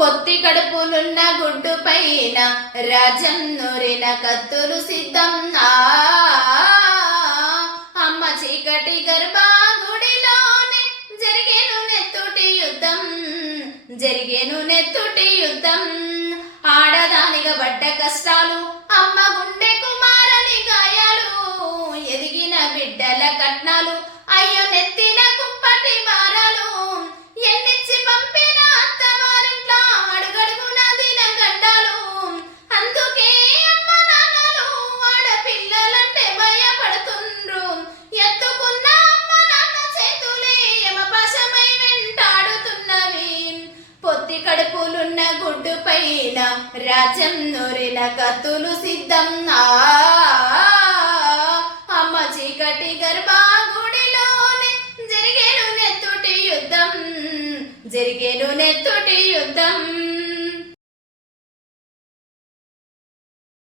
పొత్తి కడుపులున్న గుడ్డు పైన రాజం నూరిన కత్తులు సిద్ధం. అమ్మ చీకటి గర్భగుడిలోనే జరిగేను నెత్తుటి యుద్ధం, జరిగేను నెత్తుటి యుద్ధం. ఆడదానిగా పడ్డ కష్టాలు, అమ్మ గుండె కుమారని గాయాలు, ఎదిగిన బిడ్డల కట్నాలు, అయ్యో నెత్తిన కుప్పటి భారాలు. ఎన్నిచ్చి పంపిన అత్తవారింట్లో అడుగడుగున దిన గండాలు. అందుకే అమ్మ నాన్నలు ఆడపిల్లలంటే భయపడుతుండ్రు. ఎత్తుకున్న అమ్మ నాన్న చేతులే యమపాశమై వెంటాడుతున్నవి. పొత్తి కడుపులున్న గుడ్డు పైన రాజ్యం నూరిన కత్తులు సిద్ధం. అమ్మ చీకటి గర్భగుడిలోనే జరిగేను నెత్తుటి యుద్ధం, జరిగేను నెత్తుటి